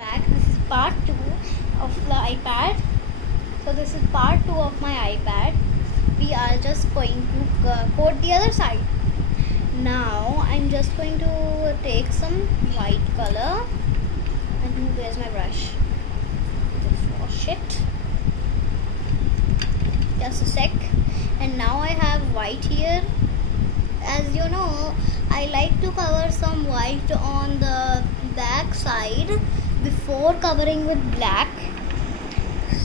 Back. This is part 2 of the iPad. So this is part 2 of my iPad. We are just going to coat the other side. Now I'm just going to take some white color and where's my brush? Just wash it. Just a sec. And now I have white here. As you know, I like to cover some white on the back side before covering with black.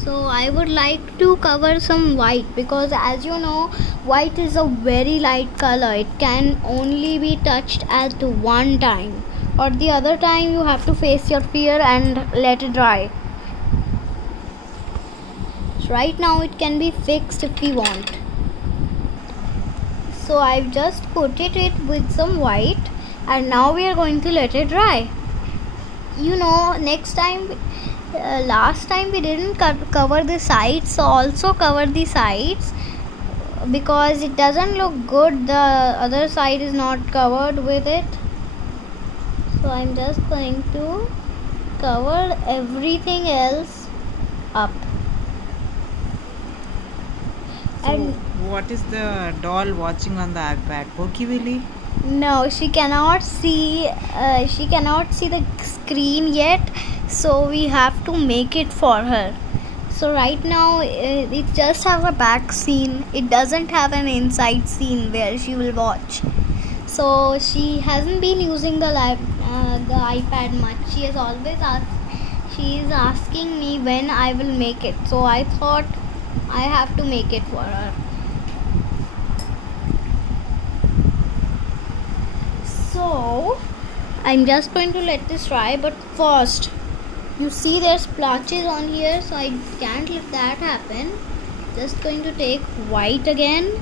So I would like to cover some white because, as you know, white is a very light color. It can only be touched at one time, or the other time you have to face your fear and let it dry. So right now it can be fixed if we want. So I've just coated it with some white and now we are going to let it dry. You know, next time, last time we didn't cover the sides, so also cover the sides because it doesn't look good. The other side is not covered with it. So I'm just going to cover everything else up. So And what is the doll watching on the iPad? Pokey Willy? no, she cannot see. She cannot see the screen yet. So we have to make it for her. So right now it just has a back scene. It doesn't have an inside scene where she will watch. So she hasn't been using the iPad much. She has always asked. She is asking me when I will make it. So I thought I have to make it for her. So I'm just going to let this dry, but first, you see there's splotches on here, so I can't let that happen. Just going to take white again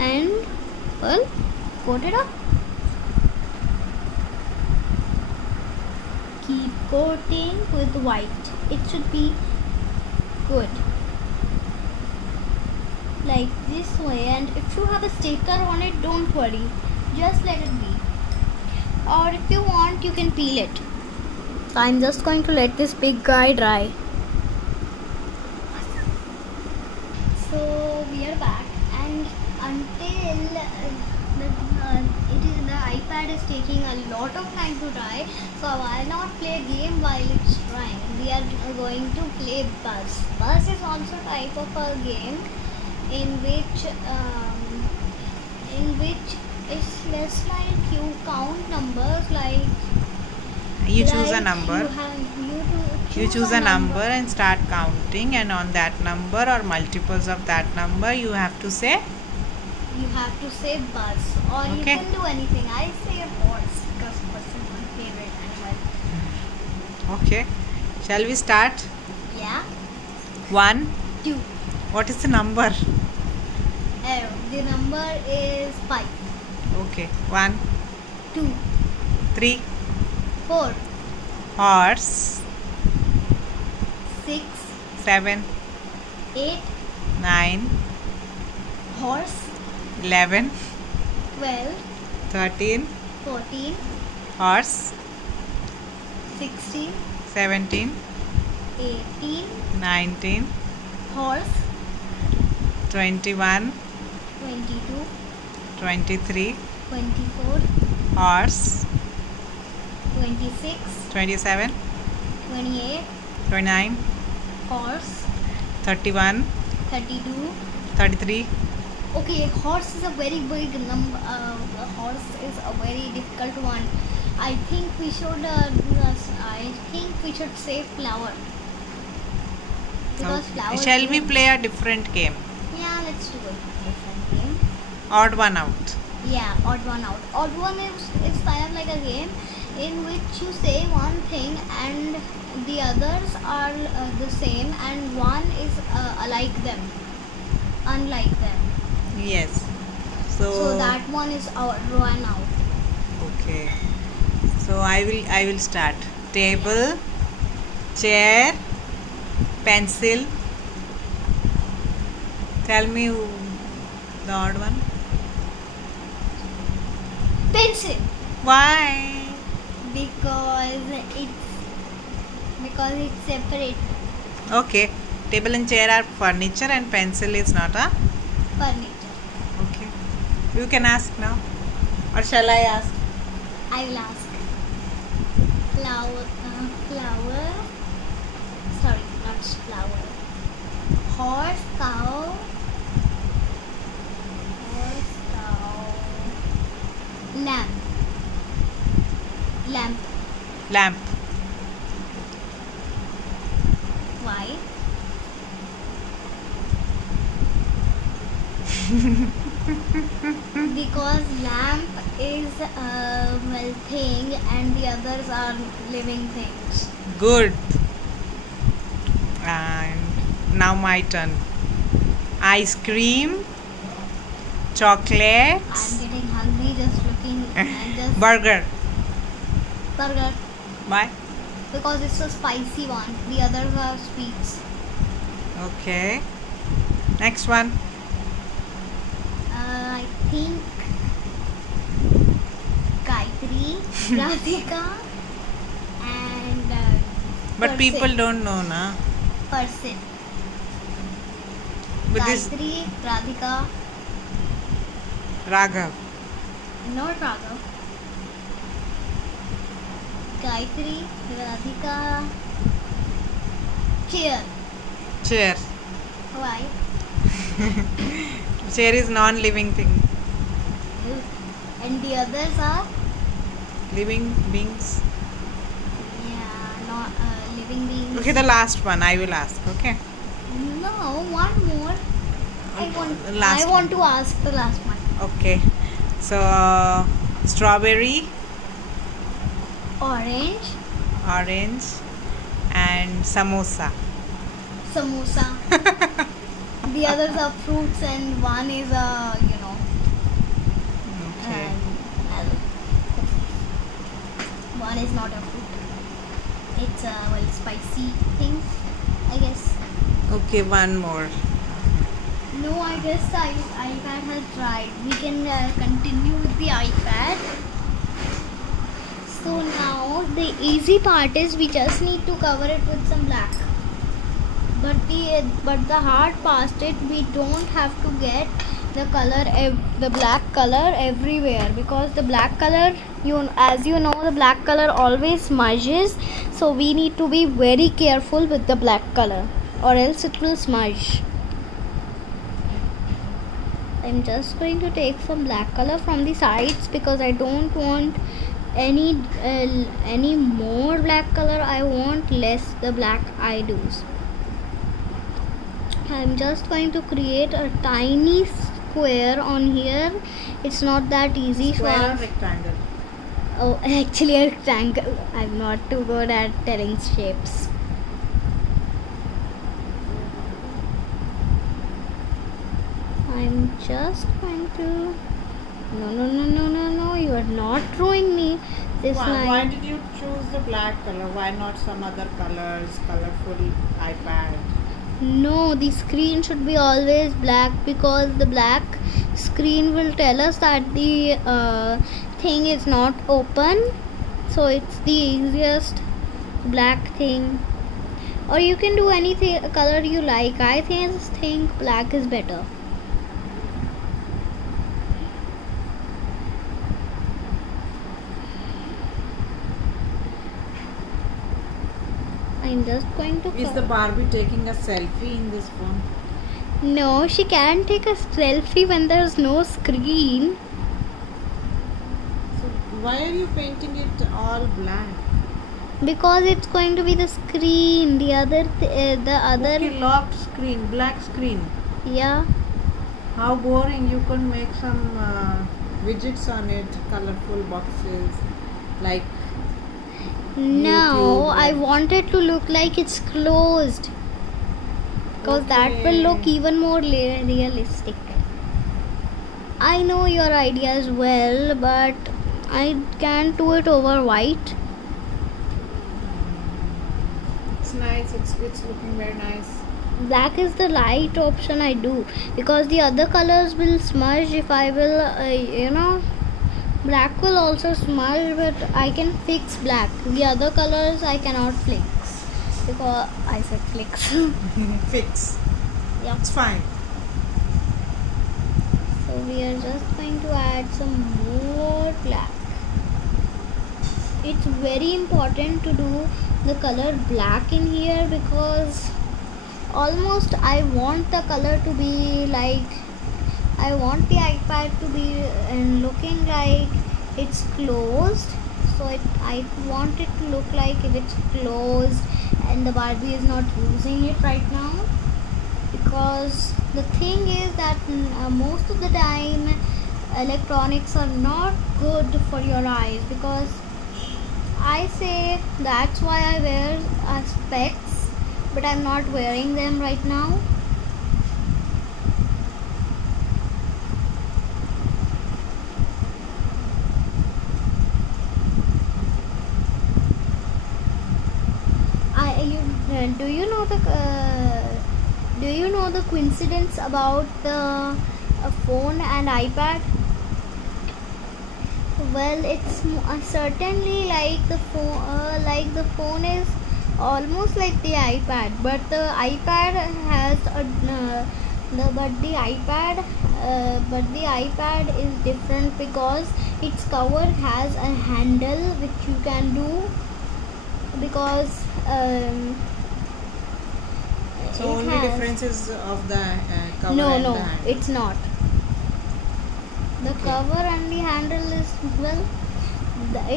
and, well, coat it up. Keep coating with white. It should be good. Like this way, and if you have a sticker on it, don't worry. Just let it be. Or if you want, you can peel it. So I'm just going to let this big guy dry. So we are back, and until the iPad is taking a lot of time to dry, so why not play a game while it's drying? We are going to play Buzz. Buzz is also a type of a game in which it's less like you count numbers, like You choose a number. You choose a number and start counting, and on that number or multiples of that number you have to say Buzz, or you Okay. can do anything. I say horse because horse is my favorite animal. Okay. Shall we start? Yeah. 1. 2. What is the number? The number is 5. Okay. 1, 2. 3. 4. Horse. 6. 7, 8. 9, Horse. 11, 12. 13. 14. Horse. 16. 17, 18. 19, Horse. 21, 22. 23. 24. Horse. 26. 27, 28. 29, Horse. 31, 32. 33. Okay, horse is a very big number. Horse is a very difficult one. I think we should. Say flower. Because flower. Shall we play a different game? Yeah, let's do a different game. Odd one out. Yeah, odd one out. Odd one is kind of like a game in which you say one thing and the others are the same, and one is unlike them. Yes. So that one is one out. Okay. So I will start. Table, chair, pencil. Tell me the odd one. Pencil. Why? Because it's because it's separate Okay. Table and chair are furniture and pencil is not a. furniture. Okay. You can ask now. Or shall I ask? I will ask. Flower. Sorry, not flower. Horse, cow. Horse, cow. Lamp. Lamp. Lamp. Why? Because lamp is a well thing and the others are living things. Good. And now my turn. Ice cream. I'm Chocolates. getting hungry just looking and just Burger. burger Why? because it's a spicy one. The others are sweets. Okay. Next one. I think Gayatri, Radhika, and But Persil. people don't know, na? Persil. But this Gayatri, Radhika, Raghav. not Raghav. Gayatri, Radhika, Chair. Chair. Why? Chair is non-living thing. And the others are Living beings. not living beings. Okay, the last one I will ask. Okay. No, one more. Last I want to ask the last one. Okay. So strawberry, Orange, orange, and samosa. samosa. The others are fruits and one is a Okay. one is not a fruit. It's a spicy thing, I guess. Okay, one more. No, I guess the iPad has dried. We can continue with the iPad. So now the easy part is we just need to cover it with some black. But the hard part is we don't have to get the black color everywhere, because the black color, as you know, the black color always smudges. So we need to be very careful with the black color, or else it will smudge. I'm just going to take some black color from the sides because I don't want any more black color. I want less the black I do's. I'm just going to create a tiny square on here. It's not that easy. Square or rectangle? Oh, actually a rectangle. I'm not too good at telling shapes. I'm just going to. No, you are not throwing me this Why line. did you choose the black color? Why not some other colors, colorful iPad? No, the screen should be always black because the black screen will tell us that the thing is not open. So it's the easiest black thing. Or you can do any color you like. I think black is better. I'm just going to. Is the Barbie taking a selfie in this phone? No, she can't take a selfie when there's no screen. So why are you painting it all black? Because it's going to be the screen. The other. Okay, locked screen, black screen. Yeah. How boring! You could make some widgets on it, colorful boxes, like. No, YouTube. I want it to look like it's closed. Because that will Okay. look even more realistic. I know your ideas well, but I can't do it over white. It's nice. It's looking very nice. Black is the light option I do, because the other colors will smudge if I will, black will also smudge, but I can fix black. The other colors I cannot fix. because I said flicks. Fix. Yeah. It's fine. So we are just going to add some more black. It's very important to do the color black in here because almost I want the color to be like, I want the iPad to be looking like it's closed. So I want it to look like if it's closed and the Barbie is not using it right now. Because the thing is that most of the time electronics are not good for your eyes, because I say that's why I wear specs, but I'm not wearing them right now. Do you know the coincidence about the phone and iPad? Well, it's certainly like the phone is almost like the iPad, but the iPad has but the iPad is different because its cover has a handle which you can do, because So only difference is of the cover no, and no, the handle. it's not. The Okay. cover and the handle is, well,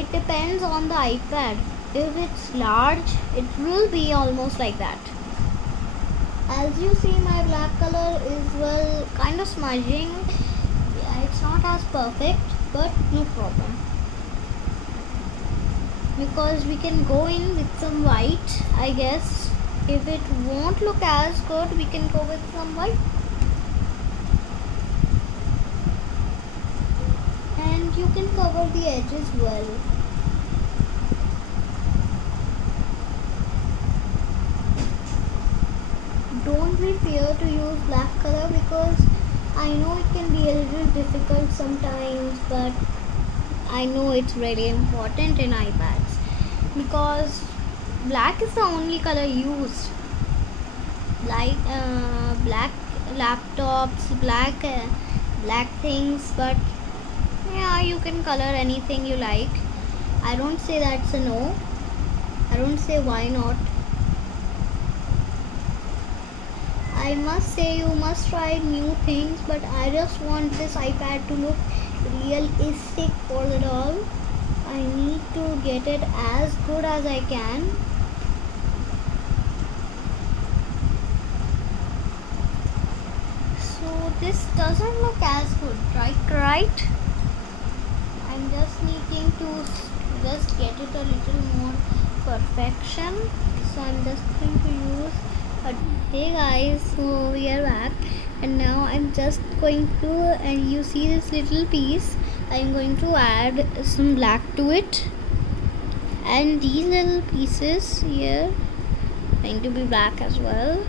it depends on the iPad. If it's large, it will be almost like that. As you see, my black color is, well, kind of smudging. Yeah, it's not as perfect, but no problem. Because we can go in with some white, I guess. If it won't look as good, we can go with some white. And you can cover the edges well. Don't be fear to use black color, because I know it can be a little difficult sometimes, but I know it's really important in iPads, because black is the only color used. Like black laptops, black things, but yeah, you can color anything you like. I don't say that's a no. I don't say why not. I must say you must try new things, but I just want this iPad to look realistic for the doll. I need to get it as good as I can. So this doesn't look as good, right? I'm just needing to just get it a little more perfection. So I'm just going to use hey guys, so we are back, and now I'm just going to, and you see this little piece, I'm going to add some black to it, and these little pieces here are going to be black as well.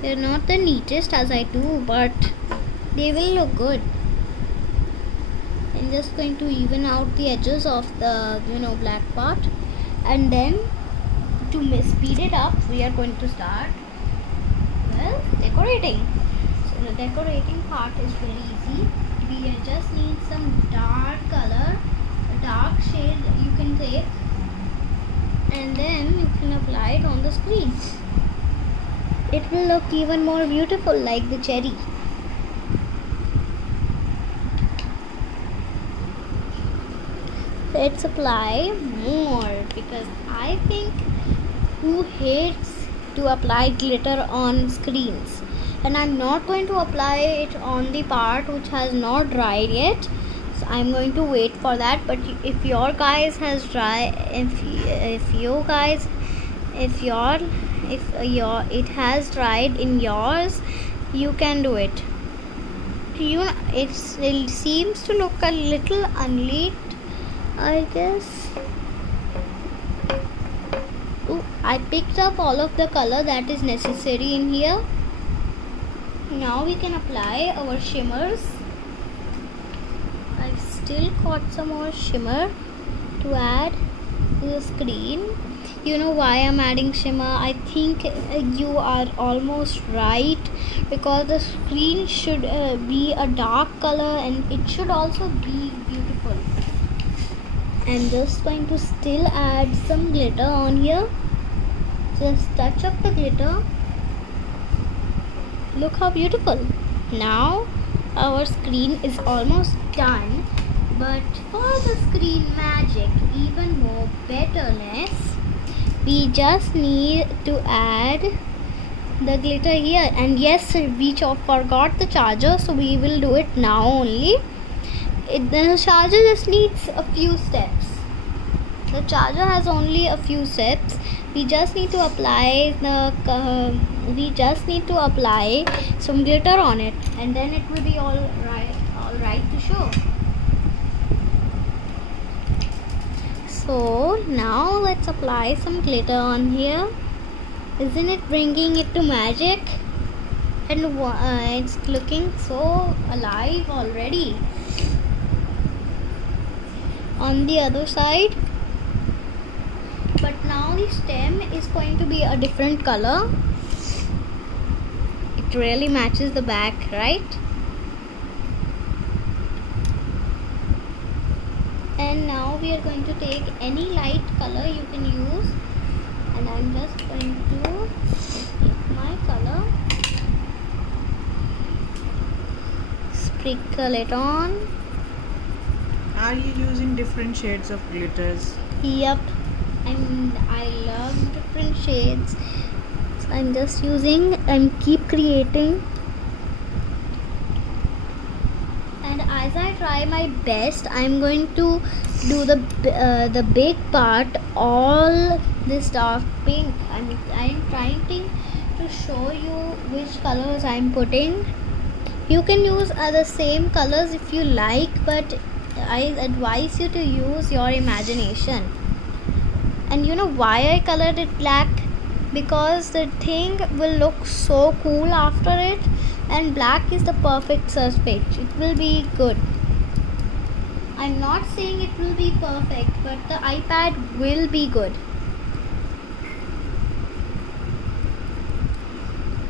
They're not the neatest as I do, but they will look good. I'm just going to even out the edges of the black part, and then to speed it up, we are going to start, well, decorating. So the decorating part is very easy. We just need some dark color, a dark shade you can take, and then you can apply it on the screen. It will look even more beautiful, like the cherry. Let's apply more, because I think who hates to apply glitter on screens, and I'm not going to apply it on the part which has not dried yet, so I'm going to wait for that. But if your guys has dried, if it has dried in yours, you can do it. It seems to look a little unlit, I guess. I picked up all of the color that is necessary in here. Now we can apply our shimmers. I've still got some more shimmer to add to the screen. You know why I'm adding shimmer? I think you are almost right, because the screen should be a dark color and it should also be beautiful. I'm just going to still add some glitter on here. Just touch up the glitter. Look how beautiful. Now our screen is almost done, but for the screen magic, even more betterness, we just need to add the glitter here. And yes, we forgot the charger, so we will do it now only. The charger just needs a few steps. The charger has only a few steps. We just need to apply some glitter on it, and then it will be all right to show. So now let's apply some glitter on here. Isn't it bringing it to magic? And it's looking so alive already. On the other side, but now the stem is going to be a different color. It really matches the back, right? And now we are going to take any light color you can use, and I'm just going to take my color, sprinkle it on. Are you using different shades of glitters? Yep, and I love different shades, so I'm just using and keep creating. And as I try my best, I'm going to do the big part, all this dark pink. I'm trying to show you which colors I'm putting. You can use the same colors if you like, but I advise you to use your imagination. And you know why I colored it black? Because the thing will look so cool after it, and black is the perfect surface. It will be good. I'm not saying it will be perfect, but the iPad will be good.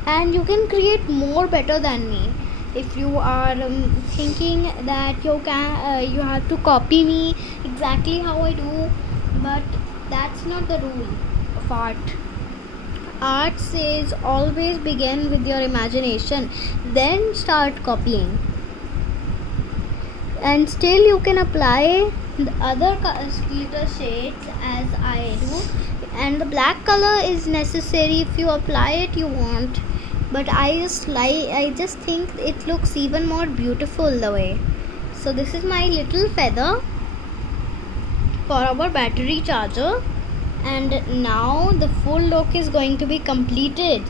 And you can create more better than me. If you are thinking that you have to copy me exactly how I do, but that's not the rule of art. Art says always begin with your imagination, then start copying. And still you can apply the other glitter shades as I do, and the black color is necessary if you apply it you want, but I just think it looks even more beautiful the way. So this is my little feather for our battery charger, and now the full look is going to be completed.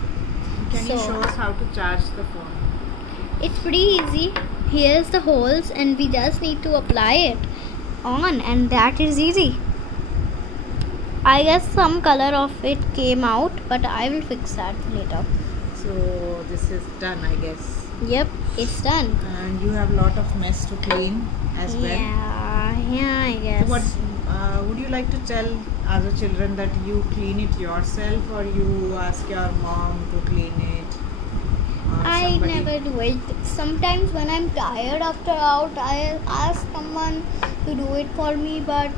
Can you show us how to charge the phone? It's pretty easy. Here's the holes, and we just need to apply it on, and that is easy. I guess some color of it came out, but I will fix that later. So this is done, I guess. Yep, it's done. And you have a lot of mess to clean as well. Yeah, I guess. So what would you like to tell other children, that you clean it yourself, or you ask your mom to clean it? I Somebody? never do it. Sometimes when I'm tired after out, I ask someone to do it for me, but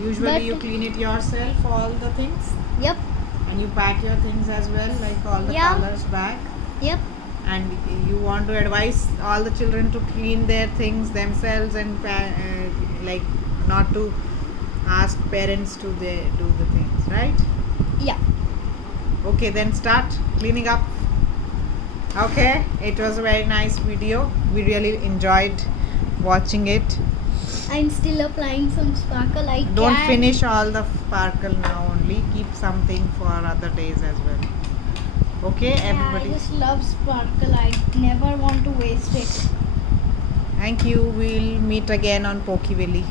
Usually you clean it yourself, all the things? Yep. And you pack your things as well, like all the colors back? Yep. And you want to advise all the children to clean their things themselves, and like not to ask parents to do the things, right? Yeah. Okay, then start cleaning up. Okay, it was a very nice video. We really enjoyed watching it. I'm still applying some sparkle. Don't finish all the sparkle now only. Keep something for other days as well. Okay, everybody. I just love sparkle. I never want to waste it. Thank you. We'll meet again on Pokevilly.